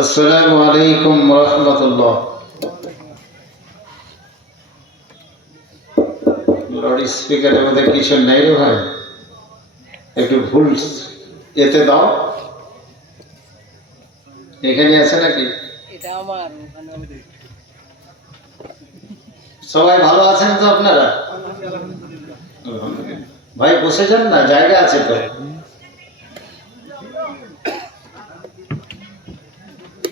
আসসালামু আলাইকুম রাহমাতুল্লাহ। লাউড স্পিকারের মধ্যে কিছু নেই রে ভাই, একটু ভুল এতে দাও। এখানে আছে নাকি? এটা আমার ওখানে আমি সবাই ভালো আছেন তো আপনারা? ভাই বসে যান না, জায়গা আছে তো।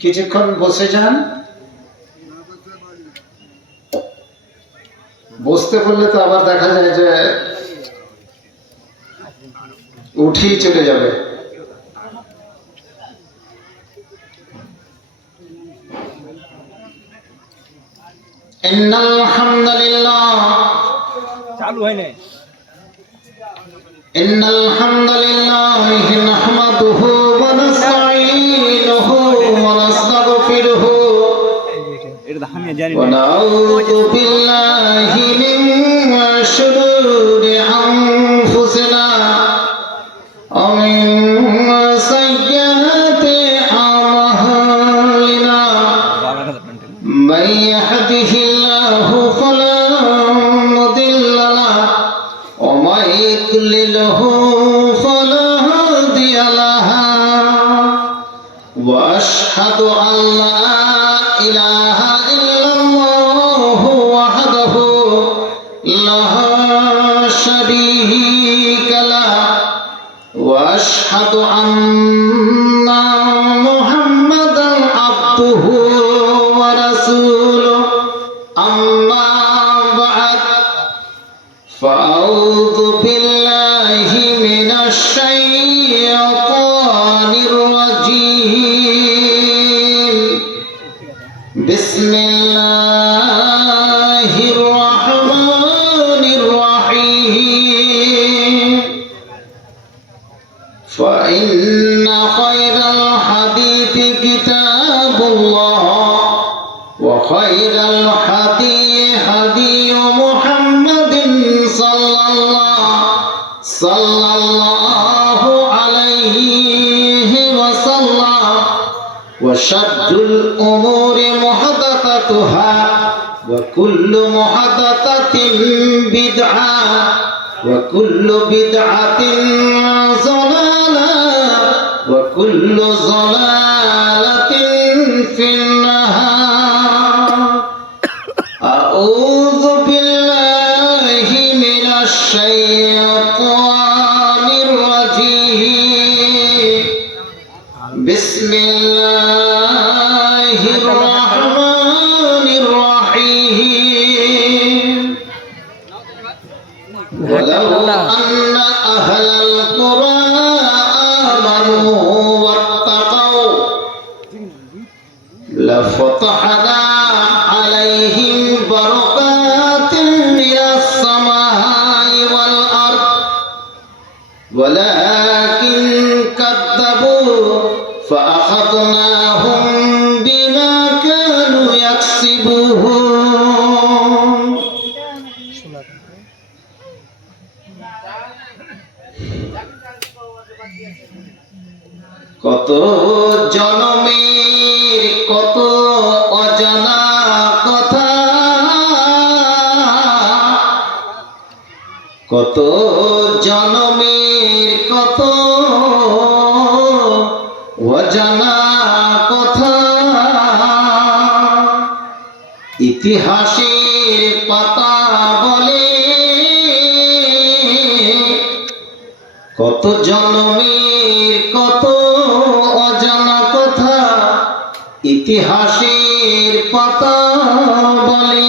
কিছুক্ষণ বসে যান, বসতে বললে তো আবার দেখা যায় যে উঠেই চলে যাবে। ইন্নাল হামদুলিল্লাহ চালু হয় না। ইন্নাল হামদুলিল্লাহ নাহমাদুহু ওয়া নাস্তাঈনুহু ওয়া নাস্তাগফিরুহু এটা আমি জানি ওয়া নাউযু বিল্লাহি মিন শুরুরি আনফুসিনা ওয়া মিন সাইয়্যাতি আমালিনা মান ইয়াহদিহিল্লাহু ফালা মুদিল্লা লাহু ওয়া মান ইউদ্লিলহু ফালা হাদিয়া লাহু ওয়া আশহাদু আন লা ইলাহা ইল্লাল্লাহু ওয়াহদাহু লা শারীকা লাহু ওয়া আশহাদু আন্না মুহাম্মাদান আবদুহু ওয়া রাসূলুহু আম্মা বা'দ ফাআউযু বিল্লাহি মিনাশ শাইতানির রাজীম বিসমিল্লাহির রাহমানির রাহিম ফাইন্না খায়রাল হাদিসি কিতাবুল্লাহ ওয়া খায়রাল হাদি হাদি মুহাম্মাদিন সাল্লাল্লাহু আলাইহি ওয়াসাল্লাম ওয়া শাররুল উমুরি মুহদাসাতুহা ওয়া কুল্লু মুহদাসাতিন বিদআ ওয়া কুল্লু বিদআতিন যালালাহ ওয়া কুল্লু যালালাতিন ফিন্নার। আউযু বিল্লাহি মিনাশ শাইতানির রাজীম বিসমিল্লাহির রাহমানির রাহিম ওয়ালাউ আন্না আহলাল কুরআ আমানু ওয়াত্তাকাউ লাফাতাহনা আলাইহিম বারাকাতিন মিনাস সামাই ওয়াল আরদ ওয়ালাকিন কাযযাবু ফাআখাযনাহুম বিমা কানু ইয়াকসিবুন। কত জনমের কত অজানা কথা, কত জনমের কত অজানা কথা, ইতিহাসের পাতা বলে কত জনমের কত অজানা কথা, ইতিহাসের পাতা বলে।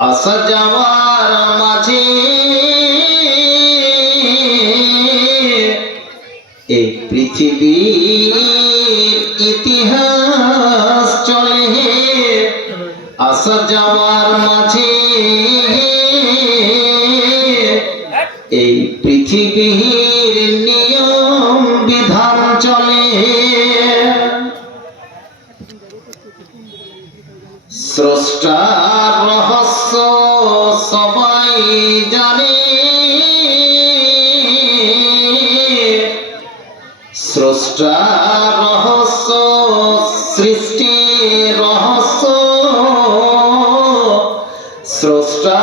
আসা যাওয়ার মাঝে এই পৃথিবীর ইতিহাস চলে, আসা যাওয়ার মাঝে এই পৃথিবীর নিয়ম বিধান চলে। স্রষ্টার রহস্য সবাই জানে, স্রষ্টা রহস্য, সৃষ্টি রহস্য স্রষ্টা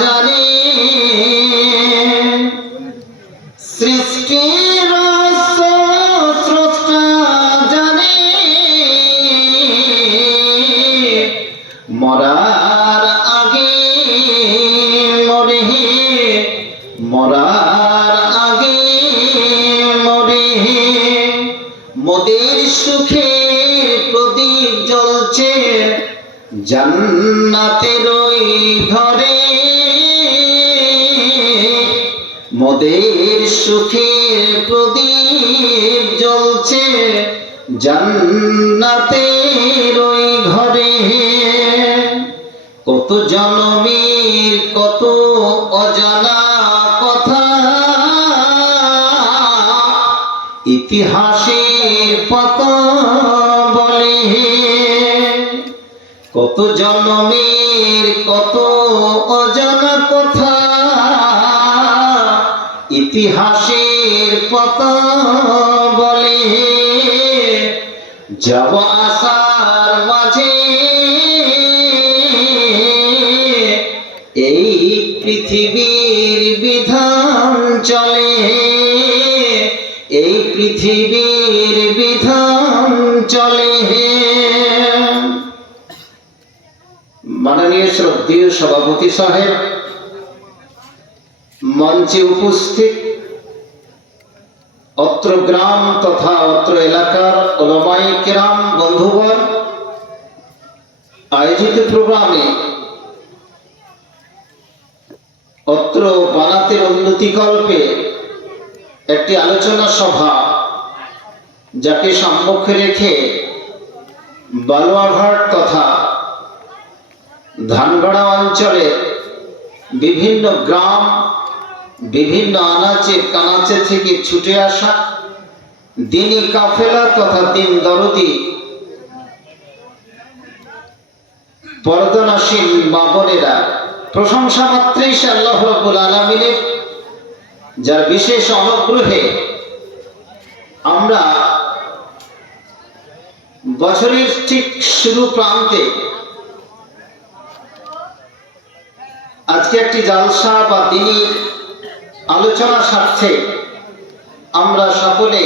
জানে, সৃষ্টি রহস্য স্রষ্টা জানে, মরার আগে মরে, মরার আগে মরে, মোদের সুখের প্রদীপ জ্বলছে জান্নাতের ওই ঘরে, মোদের সুখের প্রদীপ জ্বলছে জান্নাতের ওই ঘরে। কত জনমের কত অজানা কথা ইতিহাসের পাতা বলে, কত জনমের কত অজানা কথা ইতিহাসের পাতা বলে। যাব আসার মাঝে এই পৃথিবীর বিধান চলে, এই পৃথিবীর বিধান চলে। মাননীয় শ্রদ্ধেয় সভাপতি সাহেব, মঞ্চে উপস্থিত অত্র গ্রাম তথা অত্র এলাকার উলামায়ে কেরাম বন্ধুগণ, আয়োজিত প্রোগ্রামে অত্র বানাতের উন্নতিকল্পে একটি আলোচনা সভা, যাকে সম্মুখে রেখে বালুয়াঘাট তথা ধানগড়া অঞ্চলের বিভিন্ন গ্রাম, বিভিন্ন আনাচে কানাচে থেকে ছুটে আসা দ্বীনি কাফেলা তথা দিন দরদি পর্দানাসীন মা বোনেরা, প্রশংসা মাত্রই সে আল্লাহ রাব্বুল আলামিনের, যার বিশেষ অনুগ্রহে আমরা বছরের ঠিক শুরু প্রান্তে আজকে একটি জালসা বা দ্বীনি আলোচনা স্বার্থে আমরা সকলে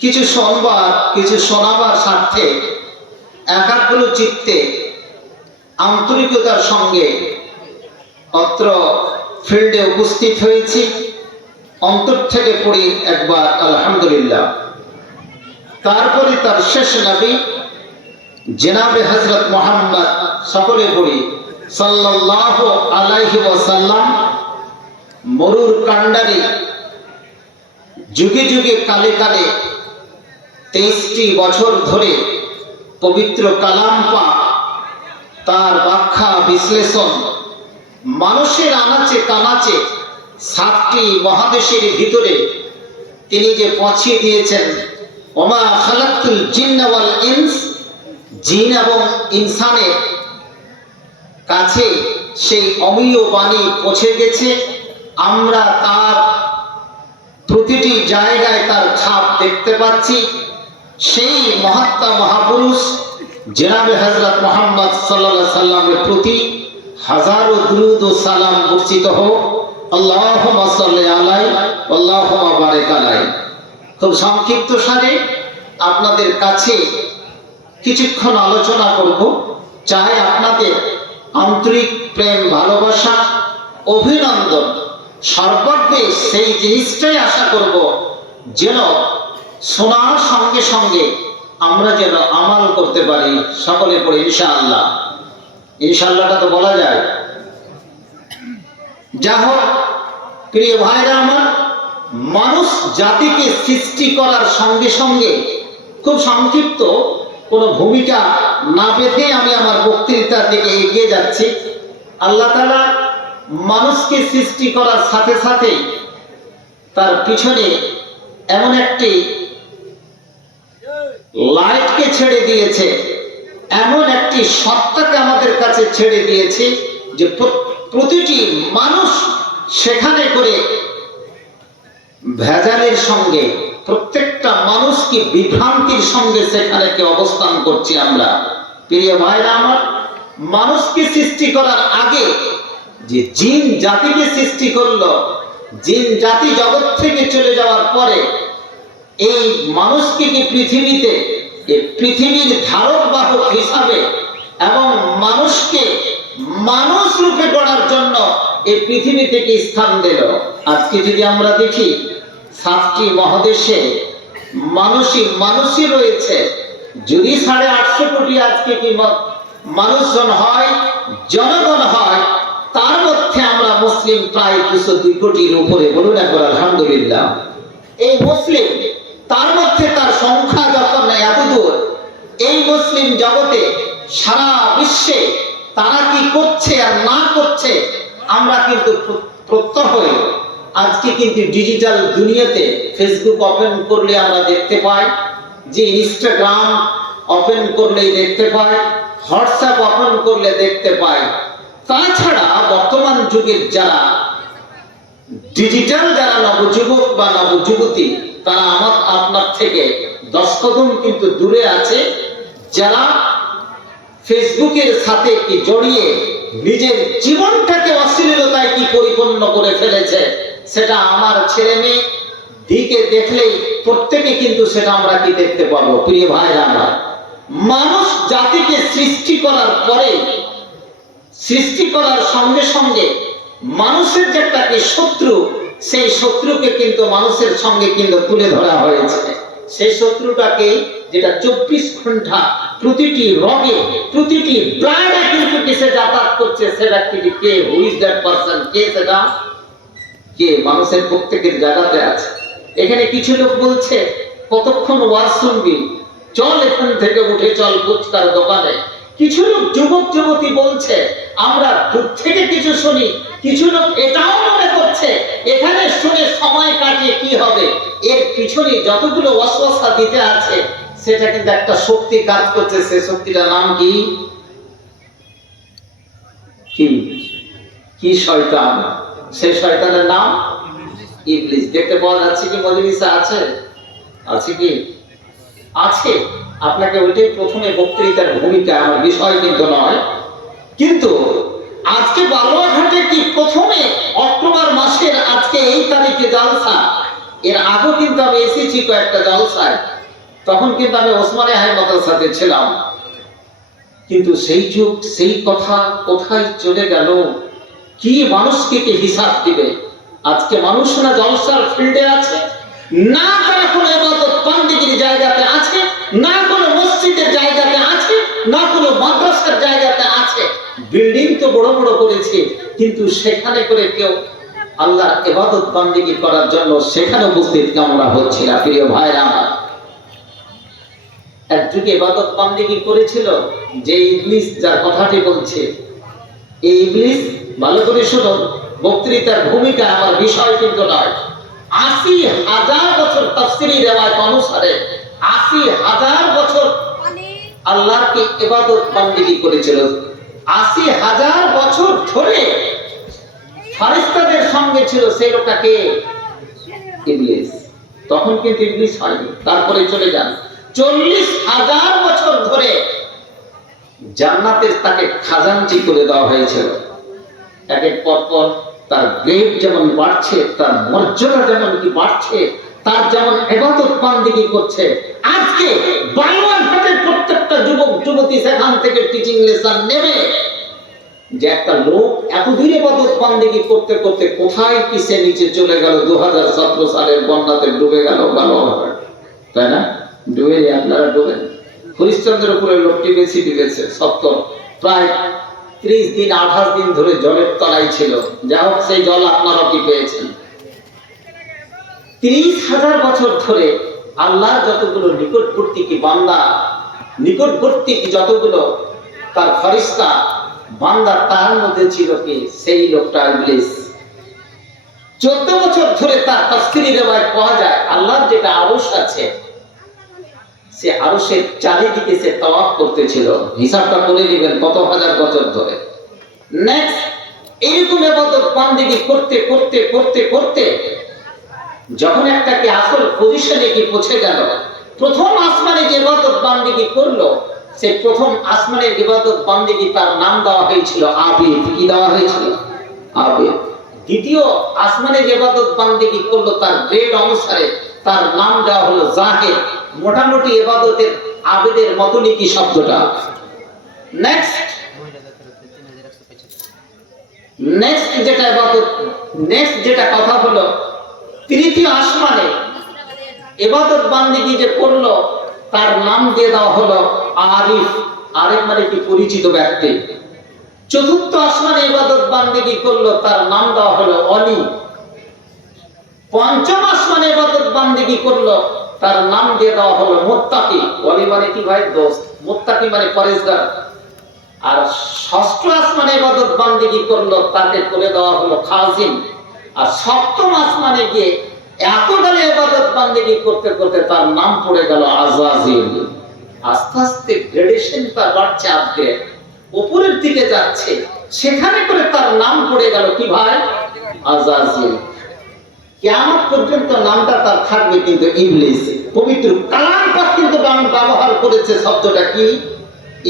কিছু শুনবার, কিছু শোনাবার স্বার্থে একাগ্র চিত্তে আন্তরিকতার সঙ্গে অত্র ফিল্ডে উপস্থিত হয়েছি। অন্তর থেকে পড়ি একবার আলহামদুলিল্লাহ। তারপরে তার শেষ নবী জনাবে হযরত মুহাম্মদ, সকলে পড়ি সাল্লাল্লাহু আলাইহি ওয়াসাল্লাম। মরুর কাণ্ডারি যুগে যুগে কালে কালে 23টি বছর ধরে পবিত্র কালাম পাক, তার ব্যাখ্যা বিশ্লেষণ মানুষের আনাচে কানাচে 7টি মহাদেশের ভিতরে তিনি যে পৌঁছিয়ে দিয়েছেন, ওমা খালাকতুল জিন্না ওয়াল ইনস, জিন এবং ইনসানের কাছে সেই অমীয় বাণী পৌঁছে গেছে। আমরা তার প্রতিটি জায়গায় তার ছাপ দেখতে পাচ্ছি। সেই মহাত্মা মহাপুরুষ জনাবে হযরত মুহাম্মদ সাল্লাল্লাহু আলাইহি সাল্লামের প্রতি হাজারো দুরূদ ও সালাম বর্ষিত হোক। আল্লাহুম্মা সাল্লি আলাইহি আল্লাহুম্মা বারিক আলাইহি। খুব সংক্ষিপ্ত সারে আপনাদের কাছে কিছুক্ষণ আলোচনা করব। চাই আপনাদের আন্তরিক প্রেম, ভালোবাসা, অভিনন্দন, সর্বাগ্রে সেই জিনিসটাই আশা করব যেন শোনার সঙ্গে সঙ্গে আমরা যেন আমাল করতে পারি। সকলে পড়ে ইনশাআল্লাহ। ইনশাআল্লাহটা তো বলা যায়। যা হোক প্রিয় ভাইরা আমার, মানুষ জাতিকে সৃষ্টি করার সঙ্গে সঙ্গে খুব সংক্ষিপ্ত কোনো ভূমিকা না পেতে আমি আমার বক্তৃতার দিকে এগিয়ে যাচ্ছি। আল্লাহ তাআলা মানুষকে সৃষ্টি করার সাথে সাথে তার পিছনে এমন একটি লাইটকে ছেড়ে দিয়েছে, এমন একটি সত্তাকে আমাদের কাছে ছেড়ে দিয়েছে যে প্রতিটি মানুষ সেখানে করে ভেজালের সঙ্গে প্রত্যেকটা মানুষকে বিভ্রান্তির সঙ্গে সেখানে কি অবস্থান করছি আমরা। প্রিয় ভাইরা আমার, মানুষকে সৃষ্টি করার আগে যে জিন জাতিকে সৃষ্টি করলো, জিন জাতি জগৎ থেকে চলে যাওয়ার পরে এই মানুষকে কি পৃথিবীতে এই পৃথিবীর ধারক বাহক হিসাবে এবং মানুষকে মানুষ রূপে গড়ার জন্য এই পৃথিবী থেকে স্থান দিল। আজকে যদি আমরা দেখি 7টি মহাদেশে মানুষই রয়েছে। যদি 850 কোটি আজকে কি মানুষজন হয়, জনগণ হয়, তার মধ্যে আমরা মুসলিম প্রায় 202 কোটির উপরে। বলুন একবার আলহামদুলিল্লাহ। এই মুসলিম, তার মধ্যে তার সংখ্যা যখন এতদূর, এই মুসলিম জগতে সারা বিশ্বে তারা কি করছে আর না করছে আমরা কিন্তু প্রত্যহ আজকে কিন্তু ডিজিটাল দুনিয়াতে ফেসবুক ওপেন করলে আমরা দেখতে পাই, যে ইনস্টাগ্রাম ওপেন করলেই দেখতে পাই, হোয়াটসঅ্যাপ ওপেন করলে দেখতে পাই। তাছাড়া বর্তমান যুগের যারা ডিজিটাল যারা নবযুবক বা নবযুবতী, তারা আপনার থেকে 10 কদম কিন্তু দূরে আছে, যারা ফেসবুকের সাথে কি জড়িয়ে নিজের জীবনটাকে অশ্লীলতায় কি পরিপূর্ণ করে ফেলেছে, সেটা আমার ছেলে মেয়ে দিকে দেখলেই প্রত্যেকে কিন্তু সেটা আমরা কি দেখতে পাবো। প্রিয় ভাইরা আমার, মানুষ জাতিকে সৃষ্টি করার পরে, সৃষ্টি করার সঙ্গে সঙ্গে মানুষের যে একটা কি শত্রু, সেই শত্রুকে কিন্তু মানুষের সঙ্গে কিন্তু তুলে ধরা হয়েছে। সেই শত্রুটাকে যেটা 24 ঘন্টা প্রতিটি রগে, প্রতিটি ব্লাডে কিন্তু কিসে যাতায়াত করছে, সেটা কি কে, হু ইজ দ্যাট পারসন, কে সেটা, কে মানুষের প্রত্যেকের জায়গাতে আছে। এখানে কিছু লোক বলছে কতক্ষণ ওয়াজ শুনবি, চল এখান থেকে উঠে চল ফুচকার দোকানে। কিছু লোক যুবক যুবতী বলছে আমরা দূর থেকে কিছু শুনি। কিছু লোক এটাও মনে করছে এখানে শুনে সময় কাটিয়ে কি হবে। এর পিছনে যতগুলো ওয়াসওয়াসা দিতে আছে, সেটা কিন্তু একটা শক্তি কাজ করছে। সেই শক্তিটার নাম কি? কি শয়তান। সেই শয়তানের নাম ইবলিস। দেখতে পাওয়া যাচ্ছে কি মজলিসে? আছে, আছে কি? আছে। আপনাকে ওইটাই প্রথমে বক্তৃতার ভূমিকা, আমার বিষয় কিন্তু নয়। কিন্তু আজকে বালুরঘাটে কি প্রথমে অক্টোবর মাসের আজকে এই তারিখে জলসা, এর আগে কিন্তু আমি এসেছি কয়েকটা জলসায়, তখন কিন্তু আমি ওসমানে হাই মাদ্রাসাতে ছিলাম। কিন্তু সেই যুগ, সেই কথা কোথায় চলে গেল? কি মানুষকে কি হিসাব দিবে? আজকে মানুষ না জলসার ফিল্ডে আছে, না তারা কোনো ইবাদত বান্দিগির জায়গাতে আছে, না কোনো মসজিদের জায়গাতে আছে, না কোনো মাদ্রাসার জায়গাতে আছে। বিল্ডিং তো বড় বড় করেছে, কিন্তু সেখানে করে কেউ আল্লাহর ইবাদত বান্দিগি করার জন্য সেখানে উপস্থিত আমরা হচ্ছি না। প্রিয় ভাইরা আমার, এক যুগে ইবাদত বান্দিগি করেছিল যে ইবলিস, যার কথাটি বলছে, এই ইবলিস, ভালো করে শুনো, বক্তৃতার ভূমিকা আমার বিষয় কিন্তু নয়। 80,000 বছর তাফসীরি রিওয়ায়াত অনুসারে 80,000 বছর আল্লাহকে ইবাদত বান্দিগি করেছিল। 80,000 বছর ধরে ফেরেশতাদের সঙ্গে ছিল সেই লোকটাকে ইবলিস। তখন কিন্তু ইবলিস হয়নি। তারপরে চলে যান 40,000 বছর ধরে জান্নাতের তাকে খাজানচি করে দেওয়া হয়েছিল। একের পর পর তার গ্রেড যেমন বাড়ছে, তার মর্যাদা যেমন কি বাড়ছে, তার যেমন ইবাদত বান্দিগি করছে। আজকে বালুরঘাটের প্রত্যেকটা যুবক যুবতী সেখান থেকে টিচিং লেসন নেবে, যে একটা লোক এতদিন ইবাদত বান্দিগি করতে করতে কোথায় কিসে নিচে চলে গেল। 2017 সালের বন্যাতে ডুবে গেল বালুরঘাট, তাই না? ডুবে, আপনারা ডুবেন। হরিশ্চন্দ্রপুরের লোকটি বেশি ডুবেছে, 70, প্রায় 30 দিন 28 দিন ধরে জলের তলায় ছিল। যা হোক, সেই জল আপনারা কি পেয়েছেন। 30,000 বছর ধরে আল্লাহর যতগুলো নিকটবর্তী কি বান্দা, নিকটবর্তী কি যতগুলো তার ফেরেশতা বান্দা, তার মধ্যে ছিল কি সেই লোকটা ইবলিস। 14 বছর ধরে তার তাফসীরি রিওয়ায়াত পাওয়া যায় আল্লাহর যেটা আরশ আছে, সে আরশের চারিদিকে সে তাওয়াফ করতেছিল। হিসাবটা করে নেবেন কত হাজার বছর ধরে। নেক্সট, এরকম ইবাদত বান্দিগি করতে করতে করতে করতে যখন একটা কি আসল পজিশনে কি পৌঁছে গেল, প্রথম আসমানে যে ইবাদত বান্দেগি করলো, সে প্রথম আসমানের ইবাদত বান্দেগি তার নাম দেওয়া হয়েছিল আবেদ। কি দেওয়া হয়েছিল? আবেদ। দ্বিতীয় আসমানে যে ইবাদত বান্দেগি করলো তার গ্রেড অনুসারে তার নাম দেওয়া হলো জাহেদ। মোটামুটি ইবাদতের আবেদের মতনই কি শব্দটা। নেক্সট যেটা ইবাদত, নেক্সট যেটা কথা হলো, তৃতীয় আসমানে ইবাদত বান্দেগি যে করলো তার নাম দিয়ে দেওয়া হলো আরিফ। আরিফ মানে কি? পরিচিত ব্যক্তি। চতুর্থ আসমানে ইবাদত বান্দেগি করলো তার নাম দেওয়া হলো অলি। পঞ্চম আসমানে ইবাদত বান্দেগি করলো তার নাম দিয়ে দেওয়া হলো মুত্তাকি। অলি মানে কি ভাই? দোস্ত। মুত্তাকি মানে পরেজগার। আর ষষ্ঠ আসমানে ইবাদত বান্দেগি করলো তাকে করে দেওয়া হলো খাজিম। আর সপ্তম আসমানে গিয়ে এতগুলো ইবাদত বান্দেগি করতে করতে তার নাম পড়ে গেল আযাজিল। আস্তে আস্তে গ্রেডেশনটা বাড়ছে, আপগ্রেড উপরের দিকে যাচ্ছে, সেখানে করে তার নাম পড়ে গেল কি ভাই? আযাজিল। কিয়ামত পর্যন্ত নামটা তার থাকবে কিন্তু ইবলিস। পবিত্র কালাম পাক কিন্তু ব্যবহার করেছে শব্দটা কি?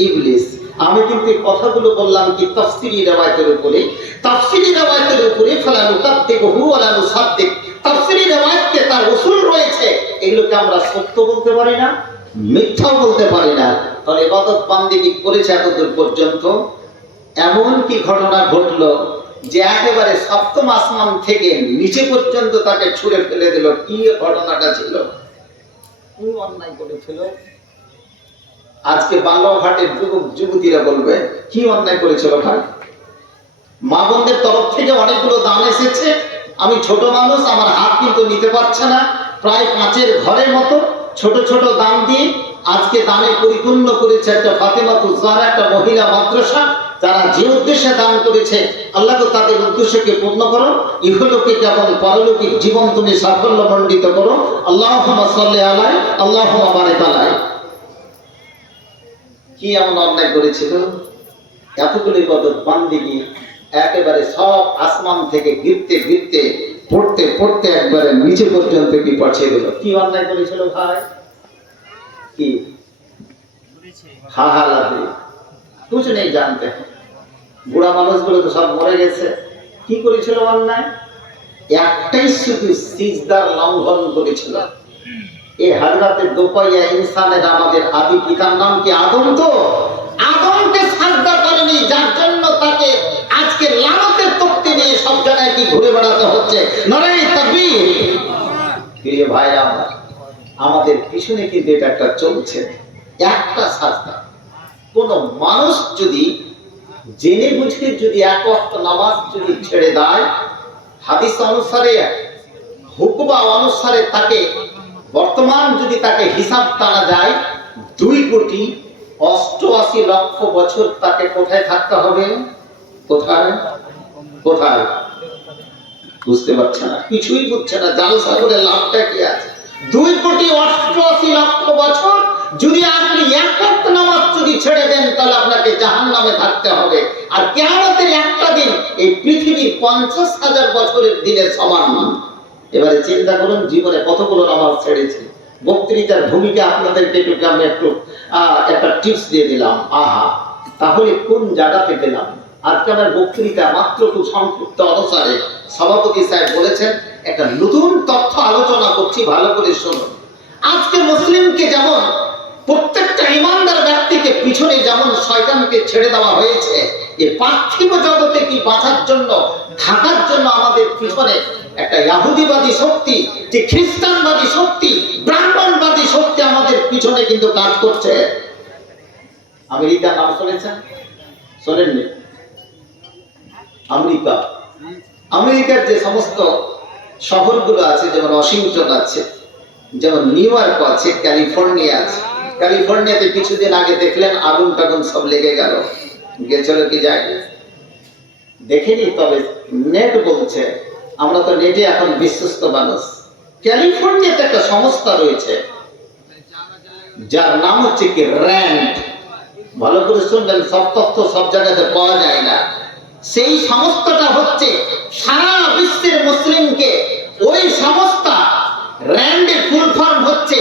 ইবলিস। আমি কিন্তু কথাগুলো বললাম কি তাফসীরি riwayতের উপরে। তাফসীরি riwayতের উপরে ফালা নুকাদ্দিবহু ওয়ালা নুসাদ্দিক। তাফসীরি riwayতকে তার উসুল রয়েছে, এগুলোকে আমরা সত্য বলতে পারি না, মিথ্যাও বলতে পারি না। তাহলে ইবাদত বান্দেগি করেছে এতদূর পর্যন্ত। এমন কি ঘটনা ঘটলো যে একেবারে সপ্তম আসমান থেকে নিচে পর্যন্ত তাকে ছুঁড়ে ফেলে দিল। কি ঘটনাটা ছিল? কি অন্যায় করেছিল? আজকে বাংলাঘাটের যুবক যুবতীরা বলবে কি অন্যায় করেছিল ভাই? মা বোনদের তরফ থেকে অনেকগুলো দান এসেছে। আমি ছোট মানুষ, আমার হাত কিন্তু নিতে পারছে না। প্রায় 5-এর ঘরের মতো ছোট ছোট দান দিয়ে আজকে দানে পরিপূর্ণ করেছে একটা ফাতেমাতুজ জাহরা, একটা মহিলা মাদ্রাসা। যারা যে উদ্দেশ্যে দান করেছে, আল্লাহ তো তাদের উদ্দেশ্যকে পূর্ণ করো, ইহলৌকিক এবং পরলৌকিক জীবন তুমি সাফল্য মণ্ডিত করো। আল্লাহুম্মা সাল্লি আলাইহি, আল্লাহুম্মা বারিক আলাইহি। কি এমন অন্যায় করেছিল? এতগুলো ইবাদত বান্দেগি একেবারে সব আসমান থেকে গিরতে গিরতে পড়তে পড়তে একবারে নিচে পর্যন্ত কি পৌঁছে দিল। কি অন্যায় করেছিল ভাই? কি হাহালাদি কুছ নেই জানতে। বুড়া মানুষগুলো তো সব মরে গেছে। কি করেছিল অন্যায়? একটাই শুধু সিজদার লঙ্ঘন করেছিল। এই হযরতে দোপাইয়া ইনসানের আমাদের আদি পিতার নাম কি আদম? তো আদমকে সাজদা করেনি, যার জন্য তাকে আজকে লানতের তক্তি নিয়ে সব জায়গায় কি ঘুরে বেড়াতে হচ্ছে। নারায়ে তাকবীর। প্রিয় ভাই আমার, আমাদের পিছনে কিন্তু এটা একটা চলছে, একটা সাজদা। কোন মানুষ যদি জেনে বুঝে যদি এক ওয়াক্ত নামাজ যদি ছেড়ে দেয়, হাদিস অনুসারে হুকবা অনুসারে তাকে বর্তমান যদি তাকে হিসাব টানা যায় 2,88,00,000 বছর তাকে কোথায় থাকতে হবে? কোথায়? কোথায়? বুঝতে পারছে না, কিছুই বুঝছে না। জালসা করে লাভটা কি আছে? 2,88,00,000 বছর যদি আপনি এক ওয়াক্ত নামাজ যদি ছেড়ে দেন, তাহলে আপনাকে জাহান্নামে থাকতে হবে। আর কিয়ামতের একটা দিন এই পৃথিবীর 50,000 বছরের দিনের সমান। এবারে চিন্তা করুন, জীবনে কতগুলো নামাজ ছেড়েছি। বক্তৃতার ভূমিকা আপনাদেরকে আমি একটু একটা টিপস দিয়ে দিলাম। আহা, তাহলে কোন জায়গাতে গেলাম? আজকে আমার বক্তৃতা মাত্র খুব সংক্ষিপ্ত অনুসারে সভাপতি সাহেব বলেছেন একটা নতুন তথ্য আলোচনা করছি, ভালো করে শুনুন। আজকে মুসলিমকে যেমন প্রত্যেকটা ইমানদার ব্যক্তিকে পিছনে যেমন শয়তানকে ছেড়ে দেওয়া হয়েছে, এই পার্থিব জগতে কি বাঁচার জন্য, থাকার জন্য আমাদের পিছনে একটা ইহুদিবাদী শক্তি, যে খ্রিস্টানবাদী শক্তি, ব্রাহ্মণবাদী শক্তি আমাদের পিছনে কিন্তু কাজ করছে। আমেরিকার নাম শুনেছেন? শোনেননি? আমেরিকা, আমেরিকার যে সমস্ত শহরগুলো আছে, যেমন ওয়াশিংটন আছে, যেমন নিউ ইয়র্ক আছে, ক্যালিফোর্নিয়া আছে। ক্যালিফোর্নিয়াতে কিছুদিন আগে দেখলেন আগুন টাগুন সব লেগে গেল। গেছিল কি যায় দেখেনি, তবে নেট বলছে, আমরা তো নেটে এখন বিশ্বস্ত মানুষ। ক্যালিফোর্নিয়াতে একটা সংস্থা রয়েছে যার নাম হচ্ছে কি র্যান্ড। ভালো করে শুনবেন, সব তথ্য সব জায়গাতে পাওয়া যায় না। সেই সংস্থাটা হচ্ছে সারা বিশ্বের মুসলিমকে, ওই সংস্থা র্যান্ড এর ফুল ফর্ম হচ্ছে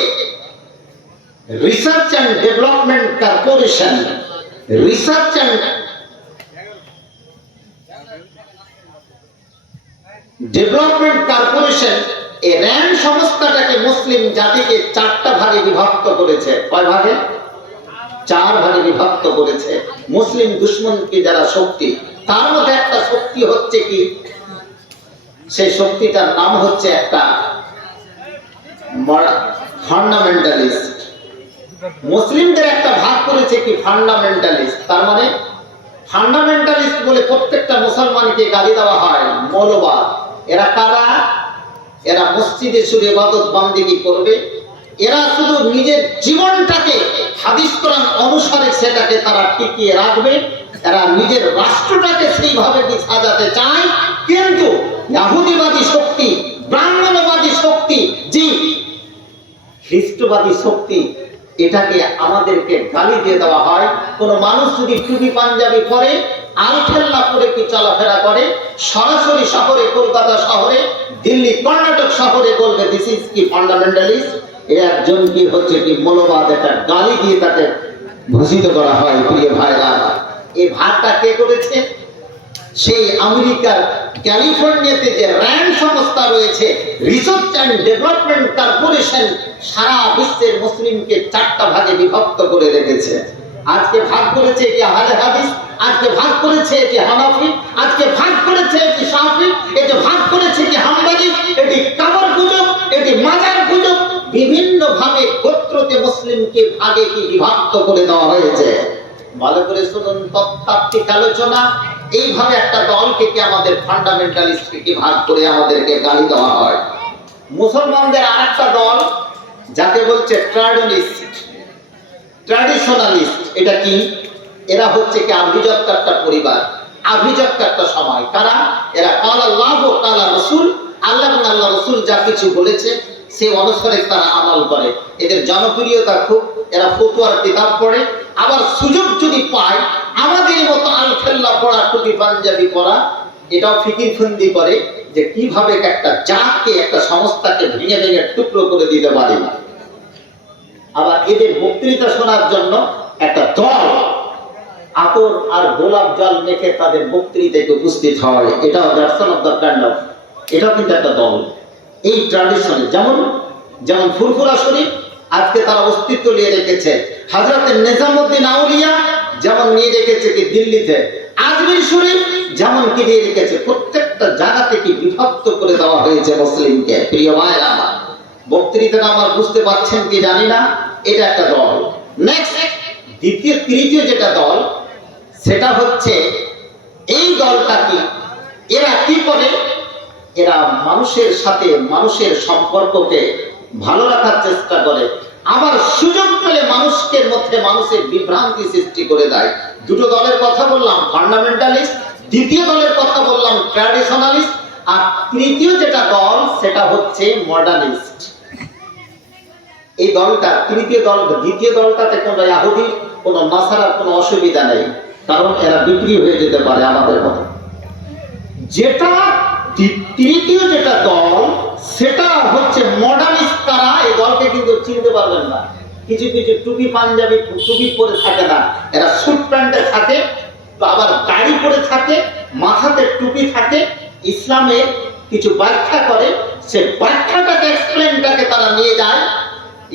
research and development corporation. Research and development corporation এই র্যান্ড সংস্থাটাকে মুসলিম জাতিকে 4টা ভাগে বিভক্ত করেছে। কয় ভাগে? 4 ভাগে বিভক্ত করেছে। মুসলিম দুশমনকে যারা শক্তি, তার মধ্যে একটা শক্তি হচ্ছে কি, সেই শক্তিটার নাম হচ্ছে একটা ফান্ডামেন্টালিস্ট। মুসলিমদের একটা ভাগ করেছে কি ফান্ডামেন্টালিস্ট। তার মানে ফান্ডামেন্টালিস্ট বলে প্রত্যেকটা মুসলমানকে গালি দেওয়া হয় মৌলবাদ। এরা কারা? এরা মসজিদে শুধু ইবাদত বান্দেগি করবে, এরা শুধু নিজের জীবনটাকে হাদিস কোরআন অনুসারে সেটাকে তারা টিকিয়ে রাখবে, এরা নিজের রাষ্ট্রটাকে সেইভাবে সাজাতে চায়। কিন্তু ইহুদিবাদী শক্তি, ব্রাহ্মণবাদী শক্তি, জি খ্রিস্টবাদী শক্তি, এটাকে আমাদেরকে গালি দিয়ে দেওয়া হয়। কোন মানুষ যদি টুপি পাঞ্জাবি পরে, আলখেল্লা পরে কি চলাফেরা করে, সরাসরি শহরে, কলকাতা শহরে, দিল্লি, কর্ণাটক শহরে বলবে দিস ইজ কি ফান্ডামেন্টালিস্ট, এর একজন কি হচ্ছে কি মৌলবাদ, একটা গালি দিয়ে তাকে ভূষিত করা হয়। প্রিয় ভাইরা, এই ভাগটা কে করেছে? সেই আমেরিকার ক্যালিফোর্নিয়াতে যে র্যান্ড সংস্থা রয়েছে, রিসার্চ অ্যান্ড ডেভেলপমেন্ট কর্পোরেশন, সারা বিশ্বের মুসলিমকে 4টা ভাগে বিভক্ত করে রেখেছে। আজকে ভাগ করেছে এটি আহলে হাদিস, আজকে ভাগ করেছে এটি হানাফি, আজকে ভাগ করেছে এটি শাফি, এটি ভাগ করেছে এটি হাম্বলি, এটি কবর পূজক, এটি মাজার পূজক। বিভিন্ন ভাবে গোত্রতে মুসলিমকে ভাগে কি বিভক্ত করে দেওয়া হয়েছে। ভালো করে শুনুন তত্ত্বাত্ত্বিক আলোচনা। এইভাবে একটা দলকে কি আমাদের ফান্ডামেন্টালিস্টকে কি ভাগ করে আমাদেরকে গালি দেওয়া হয়। মুসলমানদের আরেকটা দল যাকে বলছে ট্র্যাডিশনালিস্ট। এটা কি? এরা হচ্ছে কি আভিজাত্য একটা পরিবার, আভিজাত্য একটা সময়। কারা এরা? কাল আল্লাহ ও কাল রাসূল, আল্লাহ এবং আল্লাহ রাসূল যা কিছু বলেছে সেই অনুসারে তারা আমল করে। এদের জনপ্রিয়তা খুব, এরা ফতোয়ার কিতাব পড়ে, আবার সুযোগ যদি পায় আমাদের মতো আলখেল্লা পড়া, টুপি পাঞ্জাবি পড়া, এটাও ফিকির ফন্দি করে যে কিভাবে একটা জাতকে, একটা সংস্থাকে ভেঙে ভেঙে টুকরো করে দিতে পারে না। আবার এদের বক্তৃতা শোনার জন্য একটা দল আতর আর গোলাপ জল মেখে তাদের বক্তৃতায় উপস্থিত হয়। এটাও দর্শন অফ দ্য কাইন্ড অফ, এটাও কিন্তু একটা দল। এই ট্র্যাডিশনে যেমন ফুরফুরা শরীফ আজকে তারা অস্তিত্ব নিয়ে রেখেছে, হযরত নিজামউদ্দিন আউলিয়া যেমন নিয়ে রেখেছে কি দিল্লিতে, আজমির শরীফ যেমন কি নিয়ে রেখেছে, প্রত্যেকটা জায়গা থেকে বিভক্ত করে দেওয়া হয়েছে মুসলিমকে। প্রিয় ভাইরা আমার, বক্তৃতাটা আমার বুঝতে পারছেন কি জানি না। এটা একটা দল। নেক্সট তৃতীয় যেটা দল, সেটা হচ্ছে এই দলটা কি, এরা কি করে? এরা মানুষের সাথে মানুষের সম্পর্ককে ভালো রাখার চেষ্টা করে, আবার সুযোগ পেলে মানুষের মধ্যে মানুষের বিভ্রান্তি সৃষ্টি করে দেয়। দুটো দলের কথা বললাম, ফান্ডামেন্টালিস্ট। দ্বিতীয় দলের কথা বললাম ট্র্যাডিশনালিস্ট। আর তৃতীয় যেটা দল সেটা হচ্ছে মডার্নিস্ট। এই দলটা তৃতীয় দল, দ্বিতীয় দলটাতে কোনো ইহুদি, কোনো নাসারার কোনো অসুবিধা নেই, কারণ এরা বিক্রি হয়ে যেতে পারে আমাদের মতো। যেটা তৃতীয় যেটা দল সেটা হচ্ছে মডার্নিস্ট। কারা? এই দলকে কিন্তু চিনতে পারবেন না, কিছু কিছু টুপি পাঞ্জাবি টুপি পরে থাকে না, এরা স্যুট প্যান্টে থাকে, তো আবার দাড়ি পরে থাকে, মাথাতে টুপি থাকে, ইসলামের কিছু ব্যাখ্যা করে, সে ব্যাখ্যাটাকে এক্সপ্লেনটাকে তারা নিয়ে যায়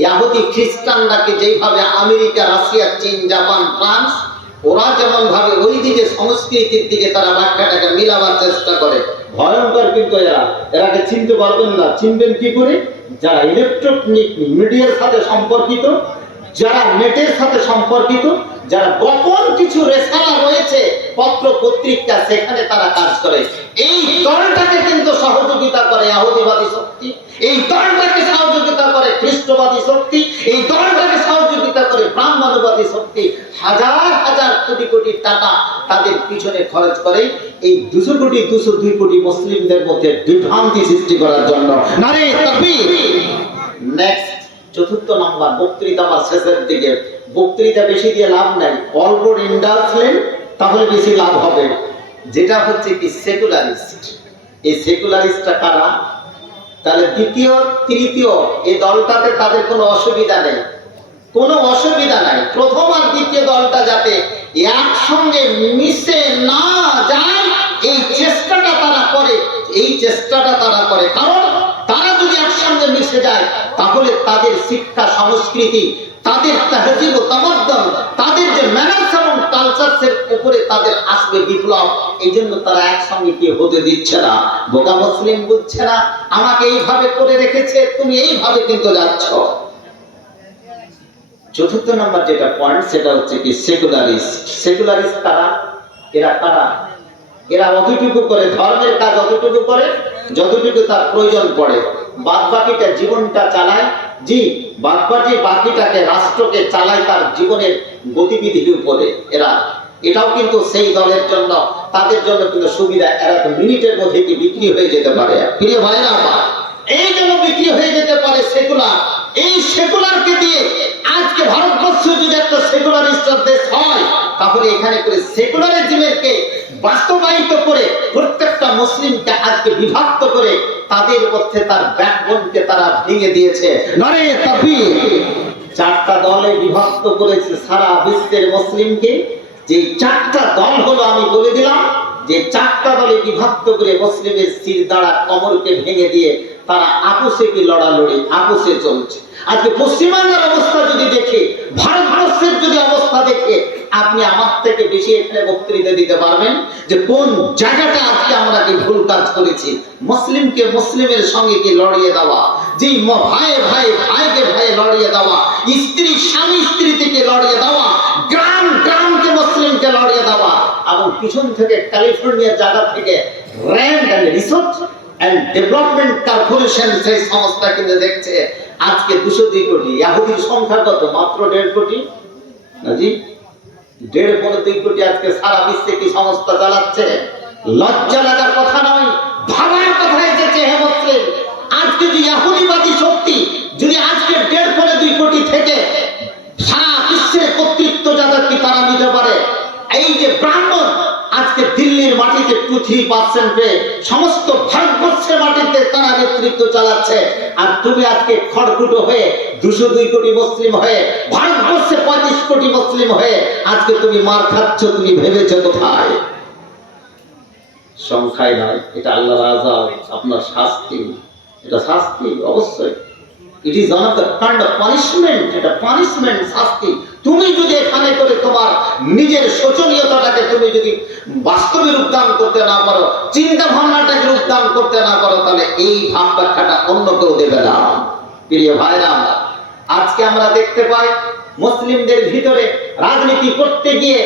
ইহুদি খ্রিস্টানরাকে যেইভাবে আমেরিকা, রাশিয়া, চীন, জাপান, ফ্রান্স, ওরা যেমন ভাবে ওই দিকে সংস্কৃতির দিকে তারা ব্যাখ্যাটাকে মিলাবার চেষ্টা করে। ভয়ঙ্কর কিন্তু এরাকে চিনতে পারবেন না। চিনবেন কি করে? যারা ইলেকট্রনিক মিডিয়ার সাথে সম্পর্কিত, যারা নেটের সাথে সম্পর্কিত, যারা গোপন কিছু রেসালা রয়েছে পত্র পত্রিকা, সেখানে তারা কাজ করে। এই দলটাকে কিন্তু সহযোগিতা করে ইহুদিবাদী শক্তি, এই দলটাকে সহযোগিতা করে খ্রিস্টবাদী শক্তি, এই দলটাকে সহযোগিতা করে ব্রাহ্মণবাদী শক্তি। হাজার হাজার কোটি কোটি টাকা তাদের পিছনে খরচ করে এই 200 কোটি 202 কোটি মুসলিমদের মধ্যে বিভ্রান্তি সৃষ্টি করার জন্য। নারে তাকবীর। নেক্সট চতুর্থ নাম্বার, বক্তৃতা আমার শেষের দিকে। বক্তৃতা বেশি দিয়ে লাভ নাই, অল্প ইন্ডাস্ট্রিয়াল, তাহলে বেশি লাভ হবে। যেটা হচ্ছে কি সেকুলারিস্ট। এই সেকুলারিস্টটা কারা? তাহলে দ্বিতীয় তৃতীয় এই দলটাতে তাদের কোনো অসুবিধা নেই, কোনো অসুবিধা নাই। প্রথম আর দ্বিতীয় দলটা যাতে একসঙ্গে মিশে না যায় এই চেষ্টাটা তারা করে, এই চেষ্টাটা তারা করে। কারণ তারা যদি একসঙ্গে মিশে যায় তাহলে তাদের শিক্ষা সংস্কৃতি, তাদের তাহজিব ও তামাদ্দুন, তাদের যে ম্যানার্স এবং কালচারের উপরে তাদের আসবে বিপ্লব। এই জন্য তারা একসঙ্গে কি হতে দিচ্ছে না। বোকা মুসলিম বুঝছে না, আমাকে এইভাবে করে রেখেছে, তুমি এইভাবে কিন্তু যাচ্ছ। চতুর্থ নম্বর যেটা পয়েন্ট সেটা হচ্ছে কি সেকুলারিস্ট। সেকুলারিস্ট কারা? এরা কারা? এরা অতটুকু করে, ধর্মের কাজ অতটুকু করে যতটুকু তার প্রয়োজন পড়ে, বাদ বাকিটা জীবনটা চালায়। জি, বাদ বাকিটাকে রাষ্ট্রকে চালায় তার জীবনের গতিবিধির উপরে। এটাও কিন্তু সেই দলের জন্য, তাদের জন্য কিন্তু সুবিধা। এরা তো মিনিটের মধ্যে কি বিক্রি হয়ে যেতে পারে। প্রিয় ভাইরা আমার, এই জন্য বিক্রি হয়ে যেতে পারে সেকুলার। এই সেকুলারকে দিয়ে আজকে ভারতবর্ষ যদি একটা সেকুলারিস্টের দেশ হয় তাহলে এখানে করে সেকুলারিজমকে বাস্তবায়িত করে প্রত্যেকটা মুসলিমকে আজকে বিভক্ত করে তাদের মধ্যে তার ব্যাকবোনকে তারা ভেঙে দিয়েছে। নারে তাকবীর! চারটা দলে বিভক্ত করেছে সারা বিশ্বের মুসলিমকে। যে চারটা দল হলো আমি বলে দিলাম, যে চারটা দলে বিভক্ত করে মুসলিমের শির দ্বারা কমরকে ভেঙে দিয়ে তারা আপোষে কি লড়ালড়ি, আপোষে চলছে। আজকে পশ্চিমবাংলার অবস্থা যদি দেখে, ভারতবর্ষের যদি অবস্থা দেখে, আপনি আমার থেকে বেশি এখানে বক্তৃতা দিতে পারবেন যে কোন জায়গাটা আজকে আমরা কি ভুল কাজ করেছি। মুসলিমকে মুসলিমের সঙ্গে কি লড়িয়ে দেওয়া, যে ভাইকে ভাইয়ে লড়িয়ে দেওয়া, স্ত্রী স্বামী স্ত্রী থেকে লড়িয়ে দেওয়া, গ্রামকে মুসলিমকে লড়িয়ে দেওয়া, এবং পিছন থেকে ক্যালিফোর্নিয়ার জায়গা থেকে Rand and research and development corporation সেই সংস্থা কিন্তু দেখছে আজকে 202 কোটি। ইহুদির সংখ্যা কত? মাত্র 1.5 কোটি। না জি, 1.5 কোটি আজকে সারা বিশ্বে কি সংস্থা চালাচ্ছে? লজ্জা লাগার কথা নয়, ভাবার কথা এসেছে। হে মুসলিম, আজকে যে ইহুদিবাদী শক্তি যদি আজকে 1.5 কোটি থেকে সারা বিশ্বের কর্তৃত্ব যারা কি তারা নিতে পারে, এই যে ব্রাহ্মণ আজকে দিল্লির মাটিতে 2-3% পেয়ে সমস্ত ভারতবর্ষের মাটিতে তারা নেতৃত্ব চালাচ্ছে, আর তুমি আজকে খড়কুটো হয়ে 202 কোটি মুসলিম হয়ে ভারতবর্ষে 35 কোটি মুসলিম হয়ে আজকে তুমি মার খাচ্ছ। তুমি ভেবেছো কোথায়? সংখ্যায় নয়, এটা আল্লাহর আযাব, আপনার শাস্তি। এটা শাস্তি অবশ্যই। It is one of the kind of punishment. এটা পানিশমেন্ট, শাস্তি। তুমি যদি এখানে করে তোমার নিজের শোচনীয়তাটাকে তুমি যদি বাস্তবে রূপদান করতে না পারো, চিন্তা ভাবনাটাকে রূপদান করতে না পারো, তাহলে এই ভাব ব্যাখ্যাটা অন্য কেউ দেবে না। প্রিয় ভাইরা, আজকে আমরা দেখতে পাই মুসলিমদের ভিতরে রাজনীতি করতে গিয়ে,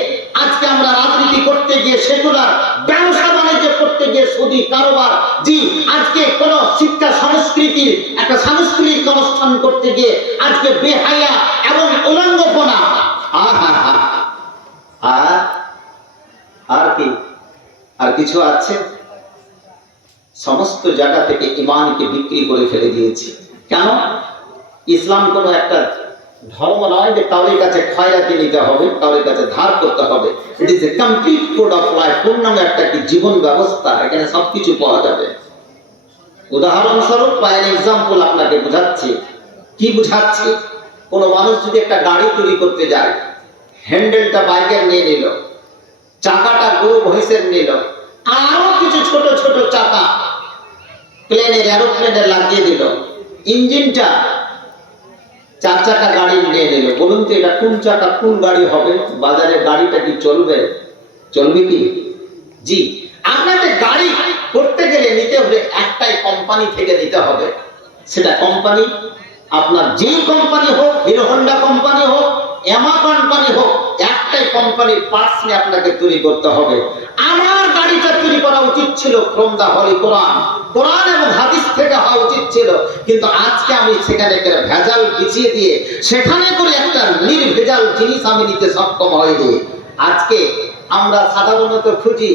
আজকে আমরা রাজনীতি করতে গিয়ে সেকুলার, ব্যবসা বাণিজ্য করতে গিয়ে সুদী কারবার, জি, আজকে কোন শিক্ষা সংস্কৃতির একটা সাংস্কৃতিক অনুষ্ঠান করতে গিয়ে আজকে বেহায়া এবং উলঙ্গপনা। আর কি, আর কিছু আছে? সমস্ত জায়গা থেকে ইমানকে বিক্রি করে ফেলে দিয়েছে। কেন? ইসলাম কোনো একটা ধর্ম নয় যে কারোর কাছে খয়রাতি নিতে হবে, কারোর কাছে ধার করতে হবে। It is a complete code of life, পূর্ণাঙ্গ একটা কি জীবন ব্যবস্থা। এখানে সবকিছু পাওয়া যাবে। উদাহরণস্বরূপ বা এক্সাম্পল আপনাকে বুঝাচ্ছি। কি বুঝাচ্ছি? কোন মানুষ যদি একটা গাড়ি তৈরি করতে যায়, হ্যান্ডেলটা বাইকের নিয়ে নিল, চাকাটা গরু মহিষের নিল, আরো কিছু ছোট ছোট চাকা প্লেনের, এরোপ্লেনের লাগিয়ে দিল, ইঞ্জিনটা 4 চাকা গাড়ি নিয়ে নিল। বলুন তো এটা কোন চাকা কোন গাড়ি হবে? বাজারে গাড়িটা কি চলবে? চলবে কি? জি, আপনাকে গাড়ি করতে গেলে নিতে হবে একটাই কোম্পানি থেকে নিতে হবে। সেটা কোম্পানি আপনার যেই কোম্পানি হোক, হিরো হোন্ডা কোম্পানি হোক, ইয়ামা কোম্পানি হোক, একটাই কোম্পানির পার্টস নিয়ে আপনাকে তৈরি করতে হবে। আমার গাড়িটা তৈরি করা উচিত ছিল ফ্রম দা হলি কোরআন, কোরআন এবং হাদিস থেকে হওয়া উচিত ছিল, কিন্তু আজকে আমি সেখানে ভেজাল বিছিয়ে দিয়ে সেখানে করে একটা নির্ভেজাল জিনিস আমি নিতে সক্ষম হইনি। আজকে আমরা সাধারণত খুঁজি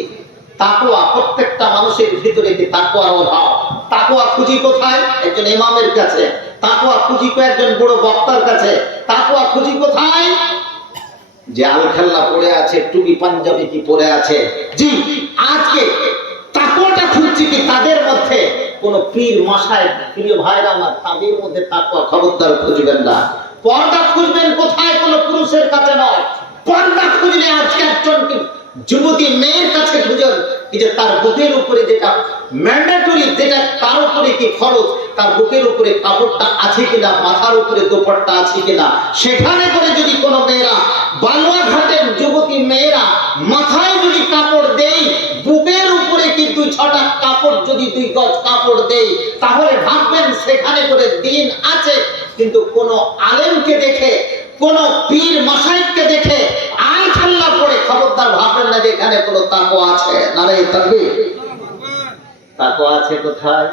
তাকওয়া, প্রত্যেকটা মানুষের ভিতরে কি তাকওয়ার অভাব। তাকওয়া খুঁজি কোথায়? একজন ইমামের কাছে। তাকওয়া খুঁজি একজন বড় বক্তার কাছে। তাকওয়া খুঁজি কোথায়? যে আলখাল্লা পড়ে আছে, টুপি পাঞ্জাবি কি পরে আছে। জি, আজকে তাকওয়াটা খুঁজছি কি তাদের মধ্যে কোন পীর মশাই, প্রিয় ভাইরা আমার, তাদের মধ্যে তাকওয়া খবরদার খুঁজবেন না। পর্দা খুঁজবেন কোথায়? কোন পুরুষের কাছে নয়। পর্দা খুঁজলে আজকে একজন যুবতী মেয়ের কাছে খুঁজুন, যে তার বুকের উপরে যেটা ম্যান্ডেটরি, যেটা তার উপরে কি খরচ, তার বুকের উপরে কাপড়টা আছে কিনা, মাথার উপরে দোপাট্টা আছে কিনা। সেখানে করে যদি কোনো মেয়েরা, বালুয়াঘাটের যুবতী মেয়েরা মাথায় যদি কাপড় দেই, বুকের উপরে কি 2-6টা কাপড় যদি 2 গজ কাপড় দেই, তাহলে ভাববেন সেখানে করে দিন আছে। কিন্তু কোন আলেমকে দেখে, কোন পীর মশাইককে দেখে আল্লাহ পড়ে খবরদার ভাববেন না যে এখানে কোনো তাকওয়া আছে। নারে তাকবীর। তাকওয়া আছে কোথায়?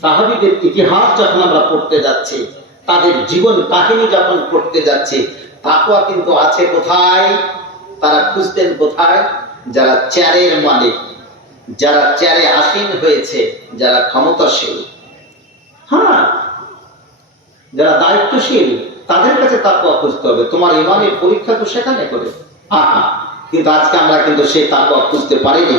সাহাবীদের ইতিহাস যখন আমরা পড়তে যাচ্ছি, তাদের জীবন কাহিনী যখন পড়তে যাচ্ছি, তাকওয়া কিন্তু আছে কোথায়? তারা খুঁজতেন কোথায়? যারা চেয়ারের মালিক, যারা চেয়ারে আসীন হয়েছে, যারা ক্ষমতাশীল, হ্যাঁ, যারা দায়িত্বশীল, তাদের কাছে তাকওয়া খুঁজতে হবে। তোমার ইমানের পরীক্ষা তো সেখানে করে। কিন্তু আজকে আমরা কিন্তু সেই তাকওয়া খুঁজতে পারিনি।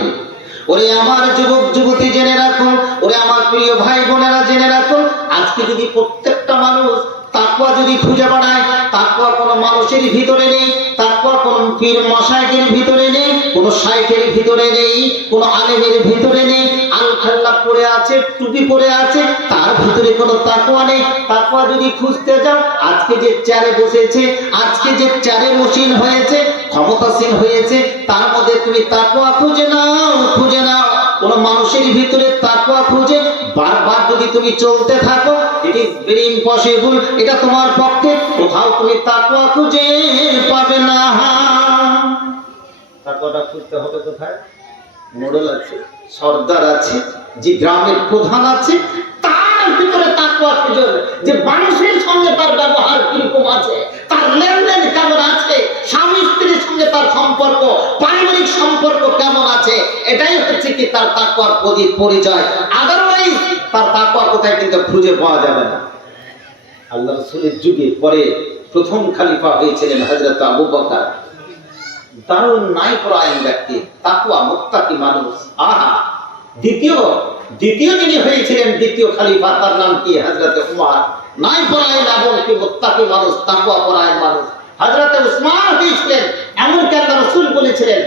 ওরে আমার যুবক যুবতী জেনে রাখো, ওরে আমার প্রিয় ভাই বোনেরা জেনে রাখো, আজকে যদি প্রত্যেকটা মানুষ তাকওয়া যদি খুঁজে বেড়ায়, তাকওয়া কোনো মানুষের ভিতরে নেই, তাকওয়া কোনো পীর মশাইকের ভিতরে নেই, কোনো শাইখের ভিতরে নেই, কোনো আলেমের ভিতরে নেই, আল-খাল্লা পড়ে আছে, টুপি পরে আছে, তার ভিতরে কোনো তাকওয়া নেই। তাকওয়া যদি খুঁজতে যাও, আজকে যে চেয়ারে বসেছে, আজকে যে চেয়ারে মসীন হয়েছে, ক্ষমতাসীন হয়েছে, তার মধ্যে তুমি তাকওয়া খুঁজে নাও, খুঁজে নাও। কোন মানুষের ভিতরে তাকওয়া খুঁজে বারবার যদি তুমি চলতে থাকো, ইট ইজ ভেরি ইম্পসিবল, এটা তোমার পক্ষে কোথাও তুমি তাকওয়া খুঁজে পাবে না। তাকওয়াটা খুঁজতে হবে কোথায়? মোড়ল আছে, সর্দার আছে, যে গ্রামের প্রধান আছে, তার ভিতরে তাকওয়া খুঁজে, যে মানুষের সঙ্গে তার ব্যবহার কিরকম আছে, তার লেনদেন কেমন আছে, স্বামী স্ত্রীর সঙ্গে তার সম্পর্ক, পারিবারিক সম্পর্ক কেমন আছে, এটাই হচ্ছে কি তার তাকওয়ার পরিচয়। আদারওয়াইজ তার তাকওয়া কোথায় কিন্তু খুঁজে পাওয়া যাবে না। আল্লাহ রাসূলের যুগে পরে প্রথম খলিফা হয়েছিলেন হযরত আবু বকর, দারুণ ন্যায়পরায়ণ ব্যক্তি, তাকওয়া মুত্তাকি মানুষ। দ্বিতীয় যিনি হয়েছিলেন, দ্বিতীয় খলিফা, তার নাম কি? হযরত উমর, ন্যায়পরায়ণ এবং কি মুত্তাকি মানুষ, তাকওয়া পরায়ণ মানুষ। হযরত উসমান হয়েছিলেন, এমনকি আল্লাহ রাসূল বলেছিলেন,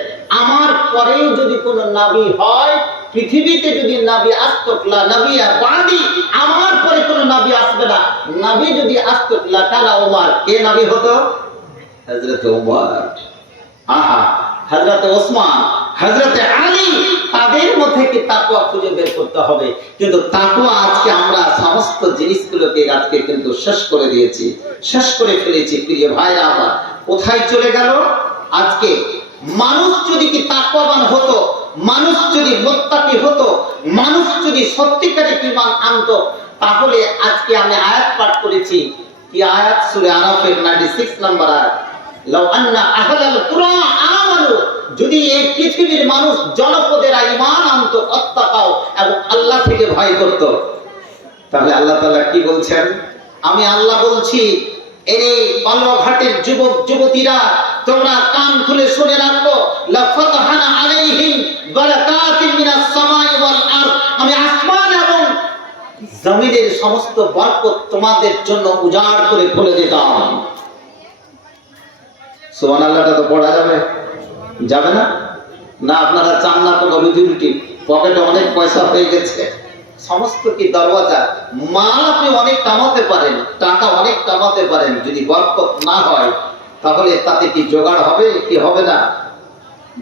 আমার পরে যদি কোনো নবী হয়, পৃথিবীতে যদি নবী আসতো, লা নবিয়া বাদি, আমার পরে কোনো নবী আসবে না, নবী যদি আসতো লা কানা উমর। কে নবী হতো? হযরত উমর। হযরত ওসমান, হযরত আলী, তাদের মধ্যে কি তাকওয়া খুঁজে বের করতে হবে। কিন্তু তাকওয়া আজকে আমরা সমস্ত জিনিসগুলোকে আজকে কিন্তু শেষ করে দিয়েছি, শেষ করে ফেলেছি। প্রিয় ভাইরা আমার, কোথায় চলে গেল? আজকে মানুষ যদি কি তাকওয়াবান হতো, মানুষ যদি মুত্তাকি হতো, মানুষ যদি সত্যিকারের ঈমান আনতো, তাহলে আজকে আমি আয়াত পাঠ করেছি। কি আয়াত? সূরা আরাফের 96 নম্বর আয়াত। লাউ আন্না আহলাল কুরা আমানু, যদি এই পৃথিবীর মানুষ জনপদেরা ঈমান আনতো, আত্তাকাও, এবং আল্লাহ থেকে ভয় করত, তাহলে আল্লাহ তাআলা কি বলছেন? আমি আল্লাহ বলছি, এই বালুয়াঘাটের যুবক যুবতীরা, তোমরা কান খুলে শুনে রাখো, লা ফাতহানা আলাইহিম বারাকাতিন মিনাস সামাই ওয়াল আরদ, আমি আসমান এবং জমিনের সমস্ত বরকত তোমাদের জন্য উজাড় করে খুলে দিতাম। সুবহানাল্লাহটা তো পড়া যাবে? যাবে না? না আপনারা চান না কোনো রুজি রুটি, পকেটে অনেক পয়সা হয়ে গেছে, সমস্ত কি দরওয়াজা, মাল আপনি অনেক কামাতে পারেন, টাকা অনেক কামাতে পারেন, যদি বরকত না হয় তাহলে তাতে কি জোগাড় হবে কি হবে না?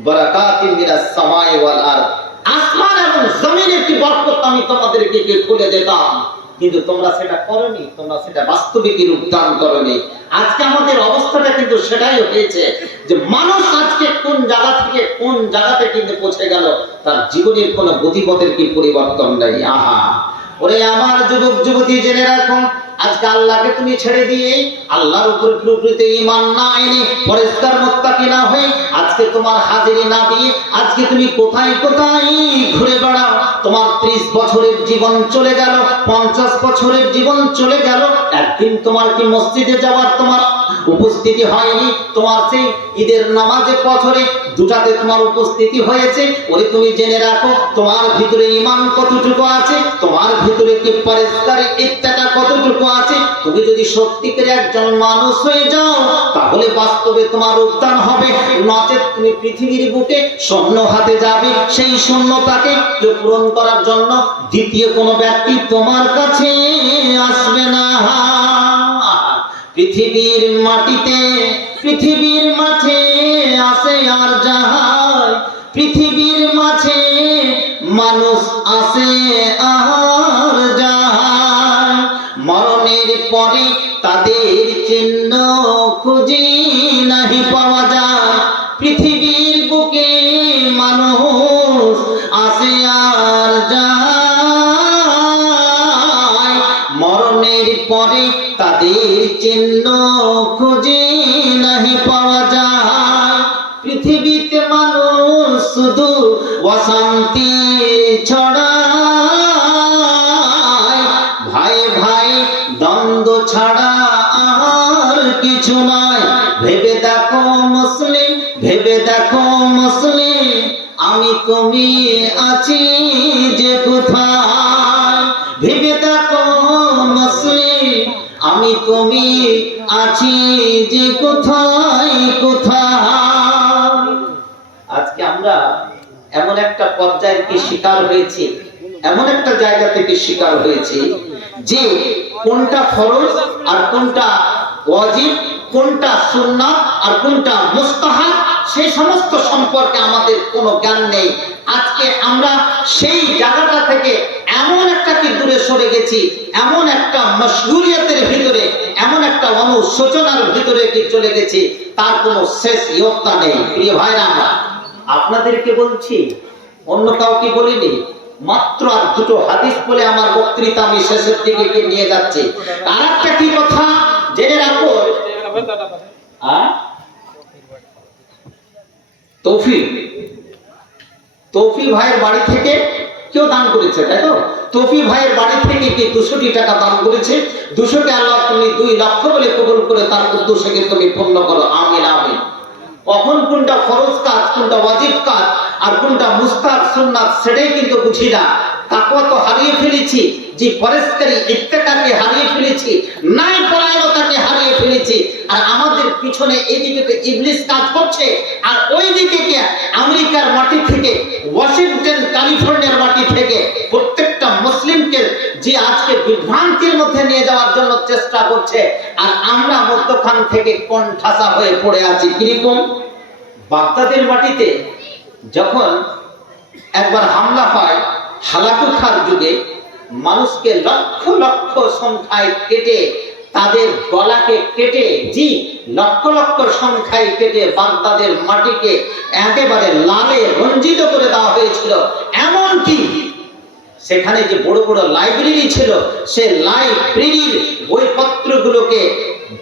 বারাকাতিন মিনাস সামাই ওয়াল আরদ, আসমান এবং জমিনের কি বরকত আমি তোমাদেরকে খুলে দিতাম, কিন্তু তোমরা সেটা করনি, তোমরা সেটা বাস্তবিক রূপ দান করনি। আজকে আমাদের অবস্থাটা কিন্তু সেটাই হয়েছে, যে মানুষ আজকে কোন জায়গা থেকে কোন জায়গাতে কিন্তু পৌঁছে গেল, তার জীবনের কোনো গতিপথের কি পরিবর্তন নেই। ওরে আমার যুবক যুবতী জেনে রাখো, আজকে আল্লাহকে তুমি ছেড়ে দিয়ে আল্লাহর উপর পুরোপুরিতে ঈমান না এনে পরিষ্কার মুত্তাকি না হয়ে আজকে তোমার হাজিরি না দিয়ে আজকে তুমি কোথায় কোথায় ঘুরে বেড়াও। তোমার 30 বছরের জীবন চলে গেল, 50 বছরের জীবন চলে গেল, একদিন তোমার কি মসজিদে যাওয়ার তোমার উপস্থিতি হয়নি, তোমার সেই ঈদের নামাজে বছরে দুটাতে তোমার উপস্থিতি হয়েছে, ওরে তুমি জেনে রাখো তোমার ভিতরে ঈমান কতটুকু আছে, তোমার ভিতরে কি পরেশকারী ইত্যাটা কতটুকু আছে। তুমি যদি সত্যিকারে একজন মানুষ হয়ে যাও তাহলে বাস্তবে তোমার উত্থান হবে, নচেত তুমি পৃথিবীর বুকে শূন্য হাতে যাবে। সেই শূন্যতাকে পূরণ করার জন্য দ্বিতীয় কোনো ব্যক্তি তোমার কাছে আসবে না। পৃথিবীর মাটিতে, পৃথিবীর মাঠে আসে আর যায়, পৃথিবীর মাঝে মানুষ আসে আর যায়, মরণের পরে তাদের চিহ্ন খুঁজি নাহি পাওয়া যায়। পৃথিবীর বুকে মানুষ আসে আর যায়, মরণের পরে তাদের চিহ্ন খুঁজি নাহি পাওয়া যায়। পৃথিবীতে মানুষ শুধু অশান্তি ছড়ায়, ভাই ভাই দ্বন্দ্ব ছাড়া আর কিছু নয়। ভেবে দেখো মুসলিম, ভেবে দেখো মুসলিম, আমি তুমি আছি যে কোথায়। ভেবে দেখো মুসলিম, আমি তুমি আছি যে কোথায় কোথায়। আজকে আমরা এমন একটা পর্যায়ের কি শিকার হয়েছি, এমন একটা জায়গা থেকে শিকার হয়েছি যে কোনটা ফরজ আর কোনটা ওয়াজিব, কোনটা সুন্নাত আর কোনটা মুস্তাহাব, সেই সমস্ত সম্পর্কে আমাদের কোনো জ্ঞান নেই। আজকে আমরা সেই জায়গাটা থেকে এমন একটা কি দূরে সরে গেছি, এমন একটা মশগুলিয়তের ভিতরে, এমন একটা অনুশোচনার ভিতরে কি চলে গেছি, তার কোনো শেষ ইয়ত্তা নেই। প্রিয় ভাইরা, আমরা আপনাদেরকে বলছি, অন্য কাউকে বলিনি, মাত্র আর দুটো হাদিস বলে আমার বক্তৃতা আমি শেষের দিকে নিয়ে যাচ্ছি। আর একটা কি কথা জেনে রাখো, তৌফিক, তৌফিক ভাইয়ের বাড়ি থেকে কেউ দান করেছে, তাই তো? তৌফিক ভাইয়ের বাড়ি থেকে কি 200 টাকা দান করেছে। 200 আল্লাহ তুমি 2 লক্ষ বলে কবুল করে তার উদ্দেশ্যকে তুমি পূর্ণ করো, আমিন আমিন। কখন কোনটা ফরজ কাজ, কোনটা ওয়াজিব কাজ আর কোনটা মুস্তাহাব সুন্নাত সেটাই কিন্তু বুঝি না। তাকওয়া তো হারিয়ে ফেলেছি, যে পরেশকারী ইত্তেকাকে হারিয়ে ফেলেছি, নাই পরায়ণতাকে হারিয়ে ফেলেছি। আর আমাদের পিছনে এইদিকে তো ইবলিস কাজ করছে, আর ওইদিকে কে আমেরিকার মাটি থেকে, ওয়াশিংটন ক্যালিফোর্নিয়ার মাটি থেকে প্রত্যেকটা মুসলিমকে যে আজকে বিভ্রান্তির মধ্যে নিয়ে যাওয়ার জন্য চেষ্টা করছে, আর আমরা মধ্যখান থেকে কোণঠাসা হয়ে পড়ে আছি। কিরকম? বাগদাদের মাটিতে যখন একবার হামলা হয় হালাকু খার যুগে, মানুষকে লক্ষ লক্ষ সংখ্যায় কেটে, তাদের গলাকে কেটে, জি লক্ষ লক্ষ সংখ্যায় কেটে বাগদাদের মাটিকে একেবারে লালে রঞ্জিত করে দেওয়া হয়েছিল। এমনকি সেখানে যে বড় বড় লাইব্রেরি ছিল, সে লাইব্রেরির বইপত্রগুলোকে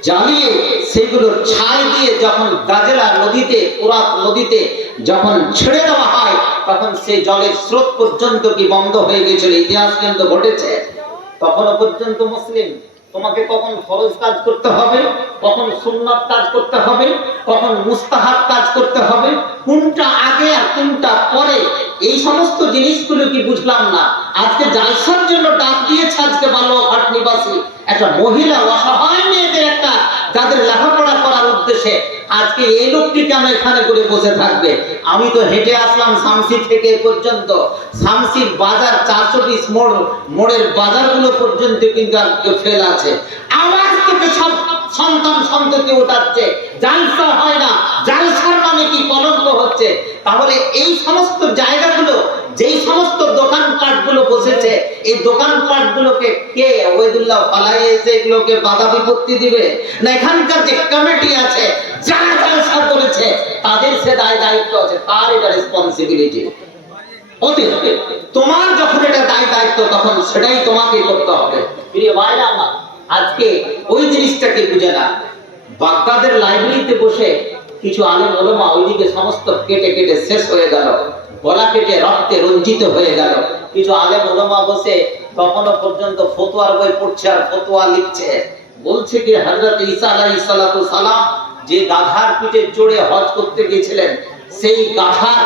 জ্বালিয়ে সেগুলো ছাই দিয়ে যখন গাজেলা নদীতে, ফোরাত নদীতে যখন ছেড়ে দেওয়া হয়, তখন সেই জলের স্রোত পর্যন্ত কি বন্ধ হয়ে গেছিল। ইতিহাস কিন্তু ঘটেছে। তখনও পর্যন্ত মুসলিম, তোমাকে কখন ফরজ কাজ করতে হবে, কখন সুন্নাত কাজ করতে হবে, কখন মুস্তাহাব কাজ করতে হবে, কোনটা আগে আর কোনটা পরে, এই সমস্ত জিনিসগুলো কি বুঝলাম না। আজকে জালসার জন্য ডাক দিয়েছে আজকে বালুরঘাট নিবাসী একটা মহিলা, অসহায় মেয়েদের একটা, যাদের লেখাপড়া করার উদ্দেশ্যে আজকে এই লোকটি কেন এখানে করে বসে থাকবে। আমি তো হেঁটে আসলাম শামসি থেকে পর্যন্ত, শামসির বাজার 420 মোড়ের বাজারগুলো পর্যন্ত কিন্তু আজকে ফেল আছে। আওয়াজ থেকে সব সন্তান সন্ততি ওঠাচ্ছে, জালসা হয় না, জালসার নামে কি কলঙ্ক হচ্ছে। তাহলে এই সমস্ত জায়গাগুলো, যেই সমস্ত দোকানপাটগুলো বসেছে, এই দোকানপাটগুলোকে কে ওয়াইদুল্লাহ ফালাই এসে এগুলোকে বাধা বিপত্তি দিবে না? এখানকার যে কমিটি আছে, যারা জালসা করেছে, তাদের সে দায়িত্ব আছে, তার এটা রেসপন্সিবিলিটি। তোমার যখন এটা দায়িত্ব, তখন সেটাই তোমাকে করতে হবে। প্রিয় ভাইরা আমার, আজকে ওই জিনিসটাকে বুঝে না। বাগদাদের লাইব্রেরিতে বসে কিছু আলেম ওলামা ওইদিকে সমস্ত কেটে কেটে শেষ হয়ে গেল, গলা কেটে রক্তে রঞ্জিত হয়ে গেল। কিছু আলেম ওলামা বসে তখনও পর্যন্ত ফতোয়ার বই পড়ছে আর ফতোয়া লিখছে। বলছে কি হযরত ঈসা আলাইহিস সালাতু সালাম যে গাধার পিঠে চড়ে হজ করতে গিয়েছিলেন, সেই গাধার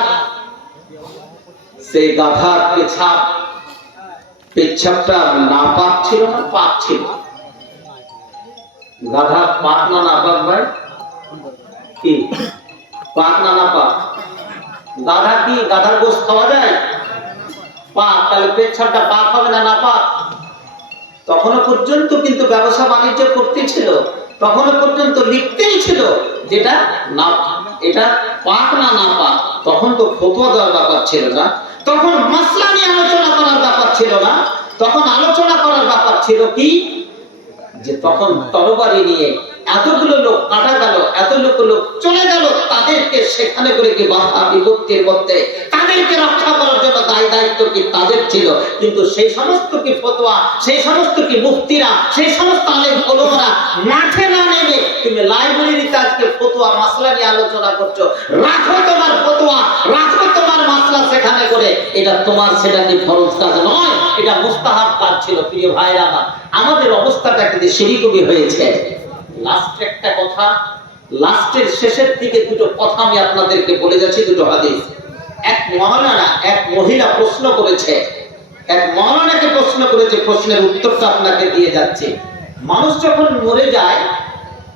পেচ্ছাপটা নাপাক ছিল না পাক ছিল? গাধা পাক না নাপাক ভাই? কি পাক না নাপাক? গাধা কি গাধার গোশত খাওয়া যায়? পাক। তাহলে পেচ্ছাপটা পাক হবে না নাপাক? তখনও পর্যন্ত কিন্তু ব্যবসা বাণিজ্য করতেছিল, তখনও পর্যন্ত লিখতেই ছিল যেটা না, এটা পাক না নাপাক। তখন তো ফতোয়া দেওয়ার ব্যাপার ছিল না, তখন মাসলা নিয়ে আলোচনা করার ব্যাপার ছিল না। তখন আলোচনা করার ব্যাপার ছিল কি, যে তখন তরবারি নিয়ে এতগুলো লোক কাটা গেল, এত লোক চলে গেল, তাদেরকে সেখানে করে কি বাধা বিপত্তির মধ্যে তাদেরকে রক্ষা করার জন্য দায়িত্ব কি তাদের ছিল। কিন্তু সেই সমস্ত কি ফতোয়া, সেই সমস্ত কি মুফতিরা, সেই সমস্ত আলেম ওলামারা মাঠে না নেমে তুমি লাইব্রেরিতে আজকে ফতোয়া মাসলা নিয়ে আলোচনা করছো। রাখো তোমার ফতোয়া, রাখো তোমার মাসলা সেখানে করে, এটা তোমার সেটা কি ফরজ কাজ নয়, এটা মুস্তাহাব কাজ ছিল। প্রিয় ভাইরা আমার, আমাদের অবস্থাটা কিন্তু সেরকমই হয়েছে। লাস্ট একটা কথা, লাস্টের শেষের দিকে দুটো কথা আমি আপনাদেরকে বলে যাচ্ছি, দুটো হাদিস। এক মাওলানা, এক মহিলা প্রশ্ন করেছে, এক মাওলানাকে প্রশ্ন করেছে, প্রশ্নের উত্তরটা আপনাকে দিয়ে যাচ্ছে। মানুষ যখন মরে যায়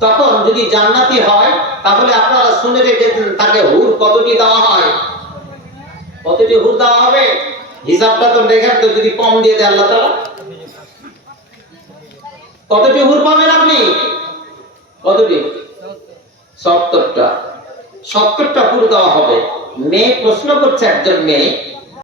তখন যদি জান্নাতি হয়, তাহলে আপনারা শুনে রেখেছেন তাকে হুর কতটি দেওয়া হয়? কতটি হুর দেওয়া হবে? হিসাবটা তো দেখেন তো, যদি কম দিয়ে দেয় আল্লাহ তাআলা, কতটি হুর পাবেন আপনি? কতটি? 70টা। 70টা হুর দেওয়া হবে। মেয়ে প্রশ্ন করছে, একজন মেয়ে